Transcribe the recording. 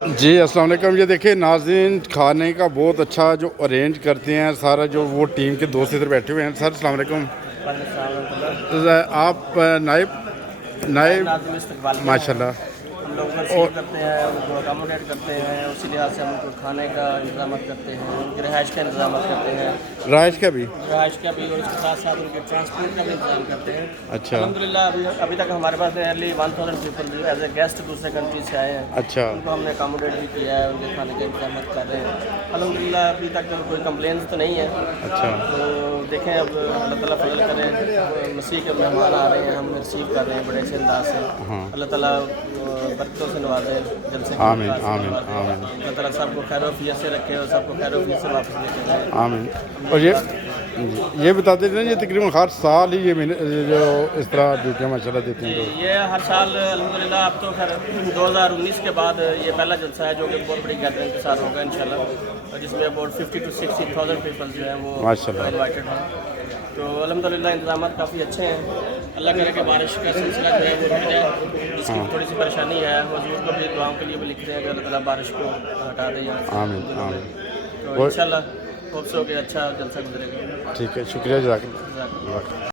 جی السلام علیکم. یہ دیکھیں ناظرین, کھانے کا بہت اچھا جو ارینج کرتے ہیں سارا, جو وہ ٹیم کے دوست ادھر بیٹھے ہوئے ہیں. سر السلام علیکم. آپ نائب ماشاء اللہ. ہم لوگ ریسیو کرتے ہیں, ان کو اکاموڈیٹ کرتے ہیں, اسی لحاظ سے ہم ان کو کھانے کا انتظامات کرتے ہیں, ان کی رہائش کا انتظامات کرتے ہیں, رہائش کا بھی اور اس کے ساتھ ساتھ ان کے ٹرانسپورٹ کا بھی انتظام کرتے ہیں. اچھا الحمدللہ ابھی تک ہمارے پاس نیئرلی 1000 پیپل جو ایز اے گیسٹ دوسرے کنٹری سے آئے ہیں. اچھا ان کو ہم نے اکاموڈیٹ بھی کیا ہے, ان کے کھانے کا انتظامات کر رہے ہیں. الحمدللہ ابھی تک کوئی کمپلینس تو نہیں ہے. اچھا تو دیکھیں اب اللہ تعالیٰ فضل کرے, مسیح کے مہمان آ رہے ہیں, ہم ریسیو کر رہے ہیں بڑے اچھے انداز سے. اللہ تعالیٰ برکتوں سے نوازے, جب سے آمین آمین آمین اللہ تعالیٰ سب کو خیر و عافیت سے رکھے اور سب کو خیر و عافیت سے واپس لے کے جائے. آمین. اور یہ بتاتے تھے یہ تقریباً ہر سال ہی یہ جو اس طرح ڈیوٹیاں ماشاء اللہ دیتی ہیں. یہ ہر سال الحمدللہ. اب تو خیر 2019 کے بعد یہ پہلا جلسہ ہے جو کہ بہت بڑی گیدرنگ کے ساتھ ہوگا انشاءاللہ, جس میں اباؤٹ 50 to 60,000 پیپل جو ہیں وہ ماشاء اللہ انوائٹڈ ہیں. تو الحمدللہ انتظامات کافی اچھے ہیں. اللہ کرے کہ بارش کا سلسلہ جو ہے وہ رک جائے, جس کی تھوڑی سی پریشانی ہے. حضور کو بھی دعاؤں کے لیے بھی لکھتے ہیں کہ اللہ تعالیٰ بارش کو ہٹا دے یہاں سے. آمین آمین. تو انشاءاللہ ہوپ سو کہ اچھا جلسہ گزرے گا. ٹھیک ہے, شکریہ, جزاک اللہ.